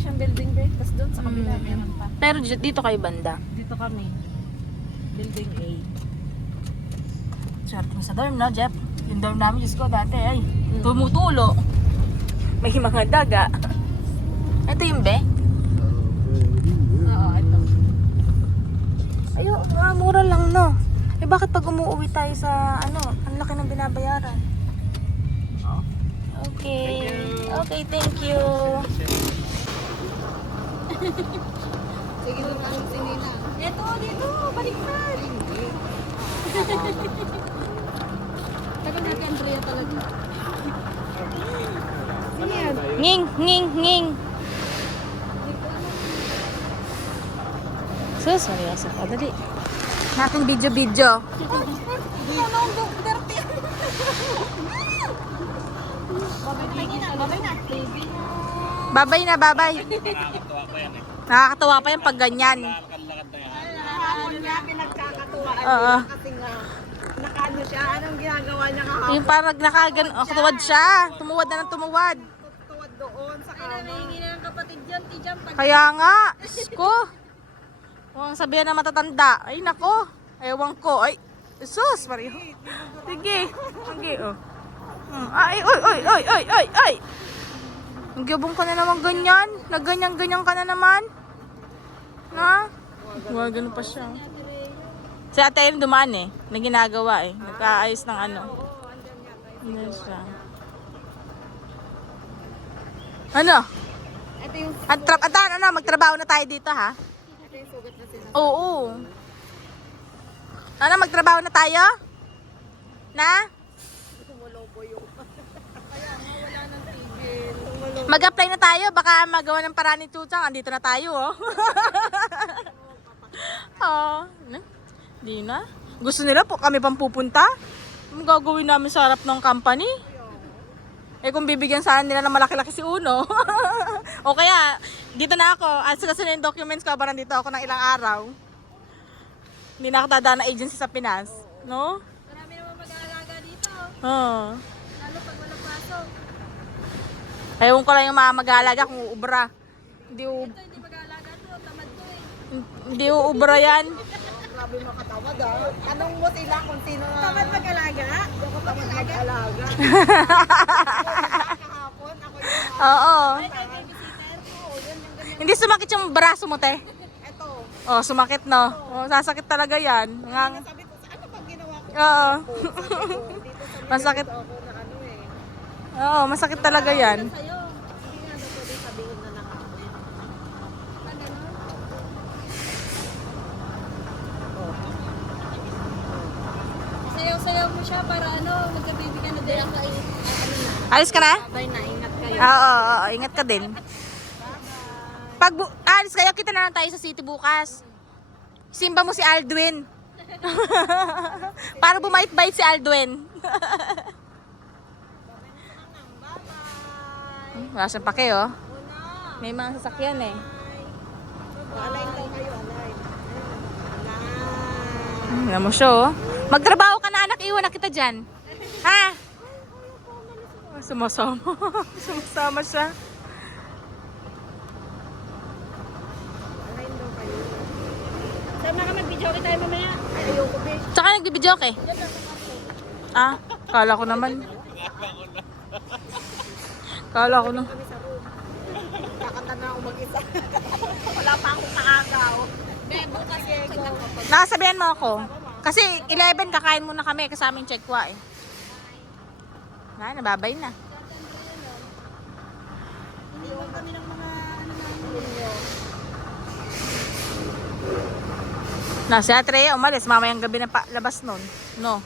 siyang building din. Tapos doon sa kabila, meron pa. Pero dito kayo banda. Dito kami. Building A. Sarap mo sa dorm, no, Jeff? Yung dorm namin, Diyos ko, dati ay tumutulo. May mga daga. Ito yung be? Oo, ito. Ayun, mura lang, no? Eh, bakit pag umuwi tayo sa, ang laki ng binabayaran? Okay. Okay, thank you. Sige doon ang sinina. Ito, dito, baliktad. Tagal natin Andrea talaga. Sino yan? Nging, nging, nging. Sus, seryoso ka. Dali. Natin video-video. Babay na, babay. Nakakatawa pa yan pag ganyan. Oo. Kasi nga, nakaano siya, anong ginagawa niya kahapon? Yung parang nakatuwad siya. Tumuwad na ng tumuwad. Tuwad doon sa kama. Ay, nahingi na ng kapatid dyan, tijam. Kaya nga. Sko. Huwag sabihan na matatanda. Ay, nako. Ewan ko. Ay, sus, Mario. Sige. Sige, oh. Ay, oy, oy, oy, oy, oy, oy. Ang gyabong ka na naman ganyan. Nagganyan-ganyan ka na naman. Na? Wag, ganun pa siya. Si ate ayun dumaan eh. Na ginagawa eh. Nagkaayos ng ano. Ano siya. Ano? Ito yung, Magtrabaho na tayo dito ha? ito yung sugat na sinasabi. Oo. Magtrabaho na tayo? Na? Tumulobo yung. Kaya nga wala nang tigil. Tumulobo. Mag-apply na tayo. Baka magawa ng paraan ni Chuchang. Andito na tayo oh. Oh. Di na. Gusto nila po kami pang pupunta. Ang gagawin namin sa harap ng company? Eh kung bibigyan sana nila ng malaki-laki si Uno. O kaya, dito na ako. At sila yung documents ko, parang dito ako ng ilang araw. Hindi na ako dadaan na agency sa Pinas. No? Marami naman mag-aalaga dito. Oo. Lalo pag walang pasok. Ewan ko lang yung mga mag-aalaga kung uubra. Hindi, Ito hindi mag-aalaga to, tamad to eh. hindi uubra yan. Grabe makatawad ah. Tanong mo sila kung sino na. Tamad mag-alaga? Hindi ako tamad mag-alaga. Kahapon, ako yung Oo. babysitter ko. Yun yung ganyan. Hindi sumakit yung braso mo, te. Ito. Oh, sumakit, no? Oh, sasakit talaga yan. Ngang... Sabi ko, ano bang ginawa ko? Oo. Sabi ko, dito sa Masakit. ako na ano eh. Oo, masakit talaga yan. Sa'yo. Hindi nga daw pwede sabihin na nakakawin. Pag ano? Sayaw-sayaw mo siya para ano, magka-baby ka na din. Ano na? Alis ka na? Bye na, ingat kayo. Oo, ingat ka din. Pag alis kayo, kita na lang tayo sa city bukas. Simba mo si Aldwin. Para bumait-bait si Aldwin. Wala siyang pake, oh. May mga sasakyan eh. Alay daw kayo, alay. Alam mo siya, oh. Magtrabaho ka na, anak. Iwan na kita dyan. Ha? Sumasama. Sumasama siya. Alay daw kayo. Saan na ka mag-video tayo mamaya? Ay, ayoko, bitch. Tsaka nagbibidyo ka eh. Ah, kala ko naman. Kala ko na. Kami sa room. Kakanta na ako mag-isa. Wala pa akong kaagaw. Bebo kasi ko. Nakasabihan mo ako. Kasi 11 kakain muna kami kasama yung checkwa eh. Nababay na. Iniwan kami ng mga ano ninyo. Si Atreya umalis. Mamayang gabi na labas nun. No.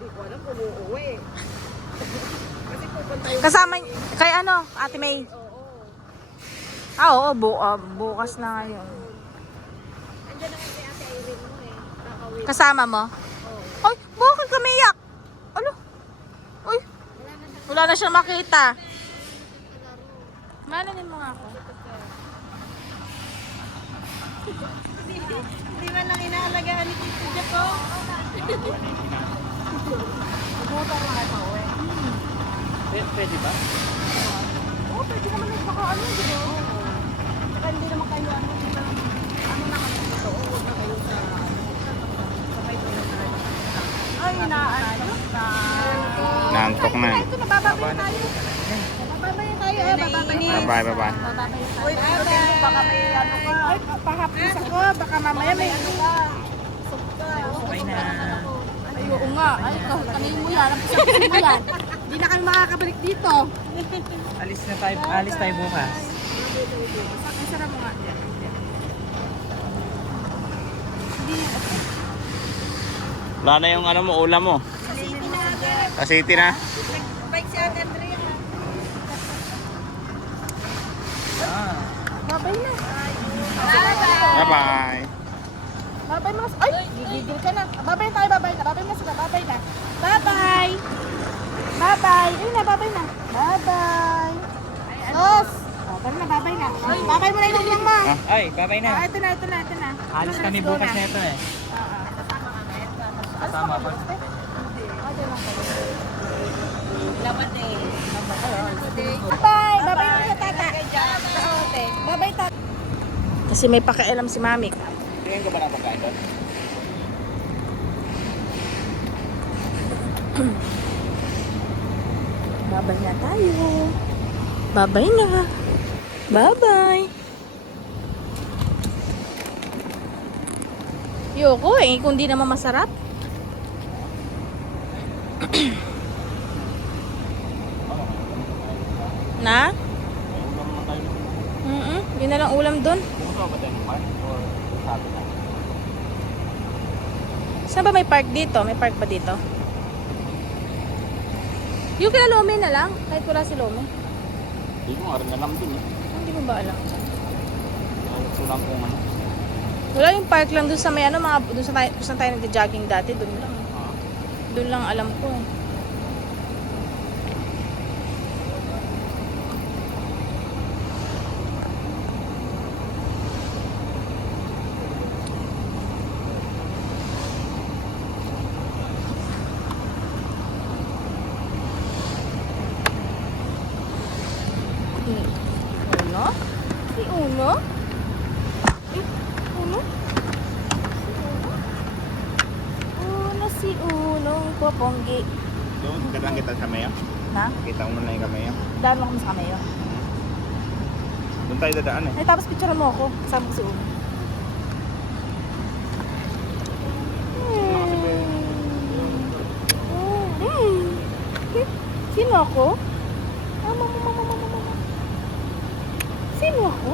Hindi ko alam kung uuwi. Kasi pupunta yung... Kasama kay ano, Ate May. Oo. Oo, bukas na ngayon. Andiyan naman si Ate Irene mo eh. Kakawin. Kasama mo? Oo. Ay, bakit kami iyak? Ano? Uy, wala na siya makita. Mananin mo nga ako. Hindi man lang inaalagaan ni Tito Jaco. Buta na nga ito eh. Pwede ba? Oo, pwede naman baka ano, di ba? Suntok na. Ito na, bababay tayo. Bababay tayo. Bye-bye, bye-bye. Uy, bye. Baka may ano ka. Ay, pahapis ako. Baka mamaya may ano ka. Bye na. Ay, oo nga. Ay, kanin mo yan. Kanin mo yan. Hindi na kami makakabalik dito. Alis tayo bukas. Ay, sarap mo nga. Wala na yung ano mo, ulam mo. Sa city na. Bike si Ate Andrea. Babay na. Bye-bye. Babay mo. Ay, gigigil ka na. Babay tayo, babay na. Babay na sila, babay na. Bye-bye. Bye-bye. Ayun na, babay na. Bye-bye. Tos. Babay na, babay na. Babay mo na yung ulang mo. Ay, bye-bye na. Ito na, ito na, ito na. Alis kami Let's go bukas na. na ito eh. Kasama pa. Laban eh. Bye! Babay mo sa tata. Babay tata. Kasi may pakialam si mami. Tingin ka ba na pagkain doon? Babay na tayo. Babay na. Bye-bye. Yoko eh, kung di naman masarap. Na? Yun na lang ulam doon. Pumunta ba tayo ng park? Or sabi na? Saan ba may park dito? May park ba dito? Yung kila Lome na lang, kahit wala si Lome. Hindi ko nga rin alam dun eh. Hindi mo ba alam? Gusto lang kung ano. Wala yung park lang doon sa may ano, mga doon sa tayo, kung saan tayo nagja-jogging dati, doon lang. Doon lang alam ko. Uno? Si Uno? Uno? Uno si Unong poponggi. Doon, katang kita sa mayo. Na? Kita mo na yung kamayo. Daan mo kami sa kamayo. Doon tayo dadaan eh. Ay, tapos picture mo ako. Kasama ko si Uno. Sino ako? Mama. Sino ako?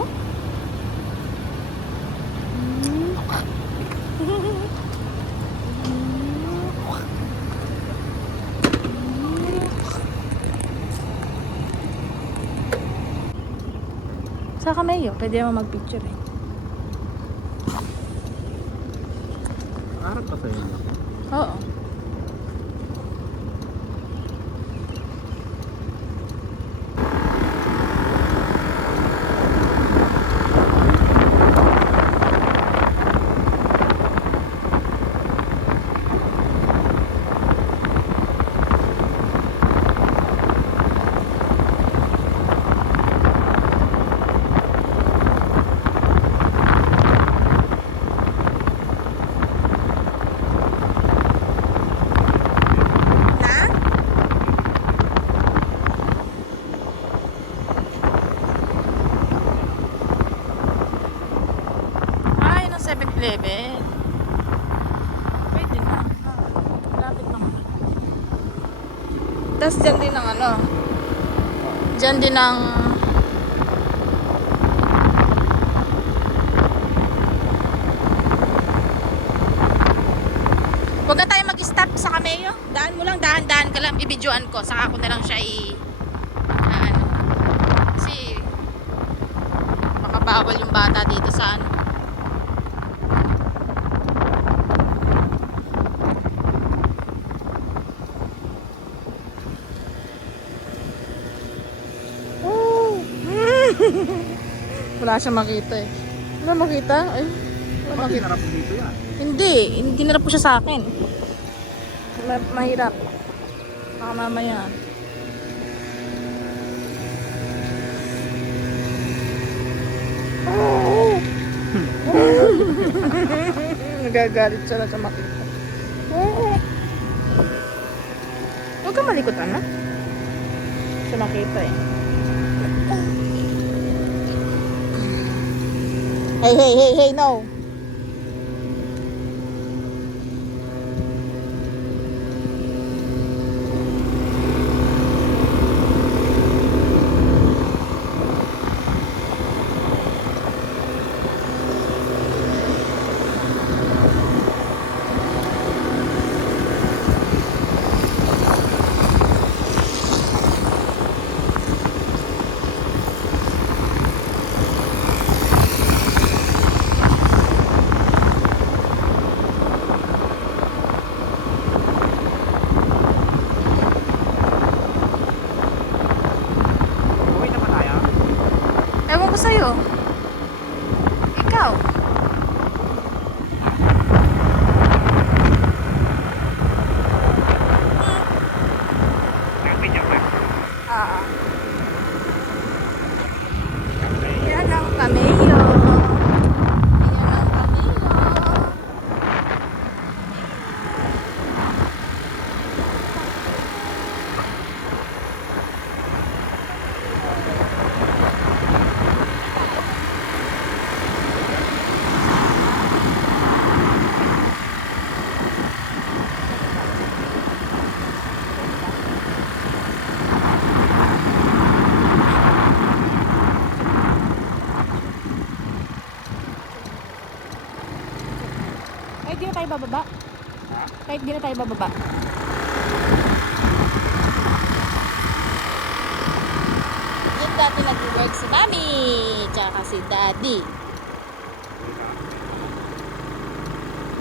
Sa kamayo, pwede naman mag-picture eh. Harap ka sa'yo. Oo. Na? Ay, ng 7-Eleven. Pwede na. Lapit lang. Tapos dyan din ang ano. Dyan din ang... Huwag na tayo mag-stop sa Cameo. Daan mo lang, dahan-dahan ka lang. Ibidyoan ko. Saka ko na lang siya ano. Kasi baka bawal yung bata dito sa ano. Wala siya makita eh. Wala makita? Ay, wala makita. Harap dito yan. Hindi, ginarap po siya sa akin. Mahirap. Baka mamaya. Nagagalit siya na siya makita. Huwag ka malikot, ano? Siya makita eh. Hey, hey, hey, hey, no! Uwi na ba tayo? Ewan ko sa'yo. Ikaw. Nag-video pa. Oo. Yan ang camello. Yan ang camello. Kahit di na tayo bababa. Kahit di na tayo bababa. Yung dati nag-work si Mami. Tsaka si Daddy.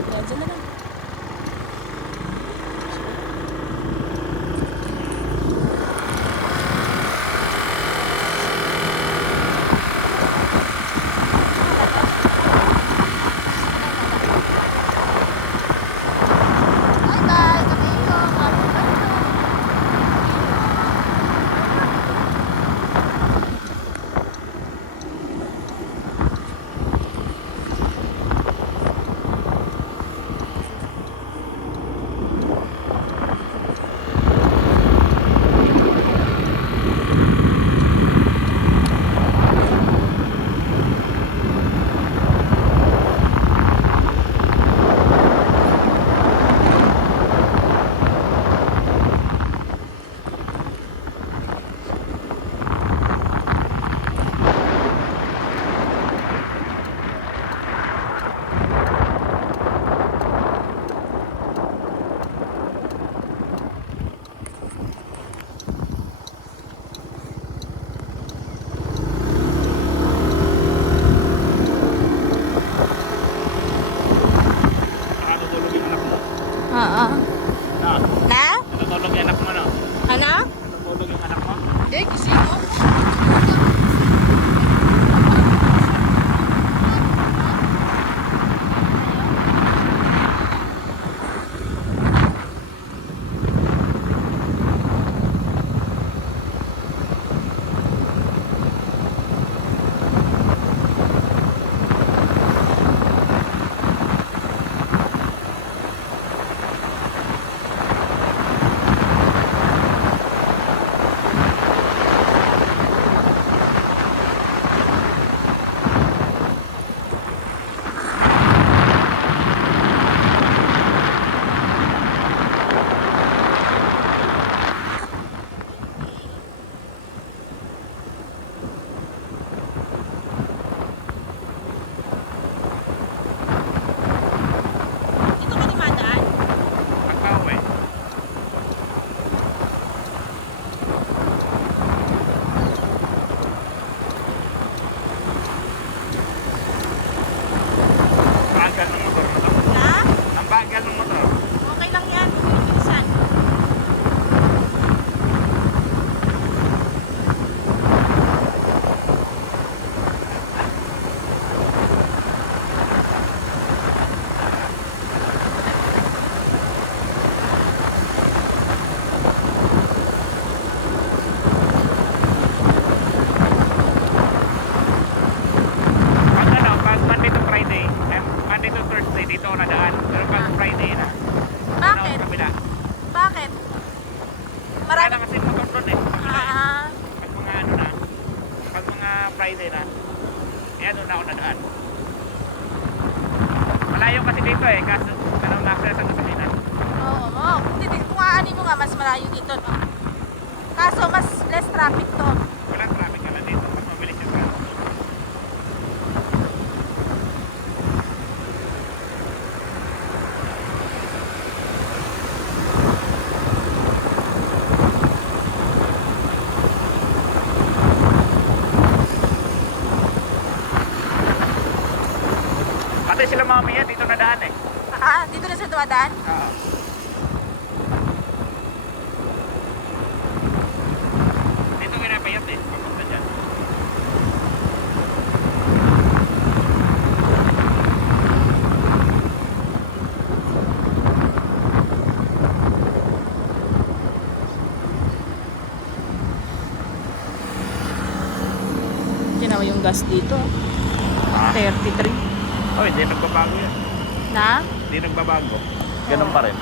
Diyan na lang. Bye-bye, Camilo. dyan, doon ako nadaan. Malayo kasi dito eh, kaso ano nasa sa Gasolina. Oo, oo. Hindi, kung aanin mo nga, mas malayo dito, no? Kaso, mas less traffic to. Walang traffic pala dito, mas mabilis yung traffic. Pati sila mamaya dito nadaan eh. Dito na sa dumadaan? Oo. Dito pinapayat eh, papunta dyan. Ginawa yung gas dito. 33. Oh, hindi nagbabago yan. Na? Hindi nagbabago. Ganun pa rin.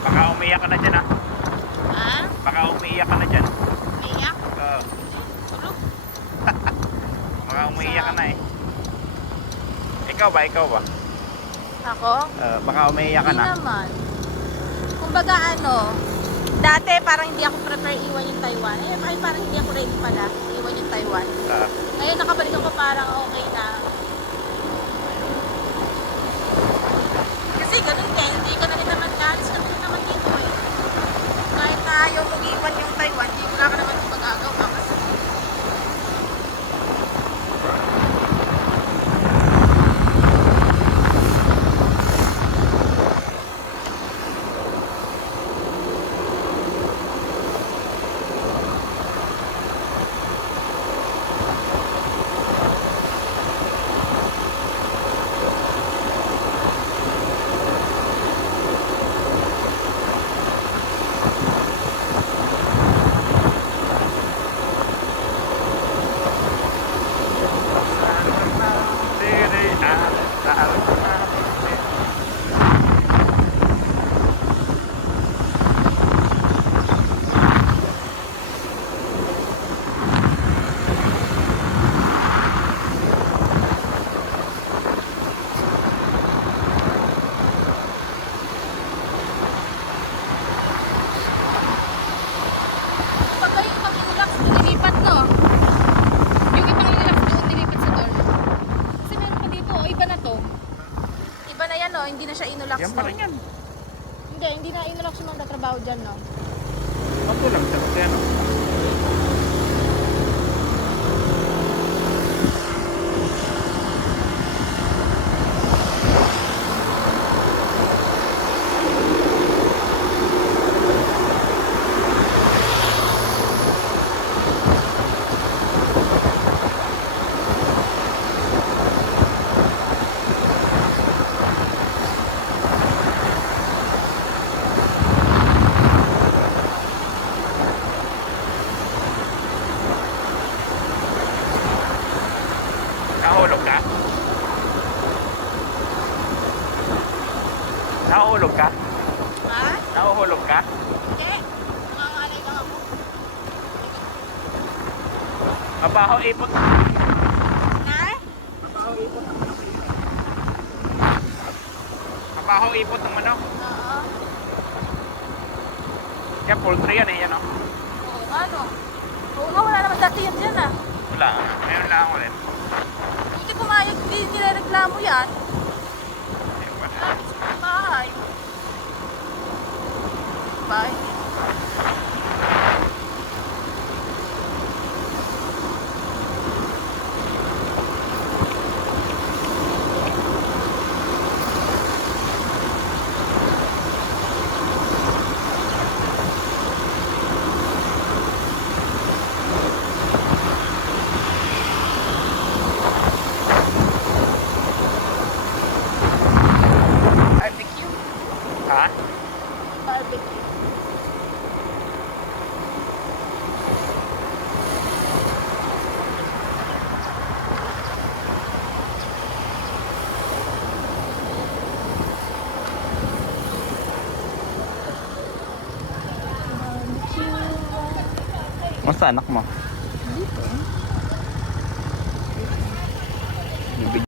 Baka umiyak ka na dyan ah. Ah? Baka umiyak ka na dyan. Umiyak? Oo. Tulog? Baka umiyak ka na eh. Ikaw ba? Ikaw ba? Ako? Baka umiyak ka Hindi na. naman. Kumbaga ano, dati parang hindi ako prepare iwan yung Taiwan. Ay parang hindi ako ready pala iwan yung Taiwan. Ngayon nakabalik ako parang okay na. Kasi ganun din, hindi ka na rin naman kalis ka na rin naman dito eh. Kahit na ayaw mong iwan yung Taiwan, hindi wala ka naman magagawa kasi. Pag kayo pag inulaks doon nilipat no? Yung ibang inulaks doon nilipat sa doon. Kasi meron pa dito, iba na to. Iba na yan no, hindi na siya inulaks Yan pa rin yan. Hindi na inulaks yung mga tatrabaho dyan no. Ako lang siya kasi ano. Nahulog ka? Nahulog ka? Ha? Nahuhulog ka? Hindi. Nangangalay lang ako. Mabaho ipot. Na? Mabaho ipot ng manok. Oo. Kaya poultry yan eh, yan o. Oo nga no. Oo nga, wala naman dati yan dyan ah. Wala. Ngayon lang ako rin. Hindi pumayag, hindi nirereklamo yan. Bahay. Bahay. barbecue. Masa anak mo? Dito.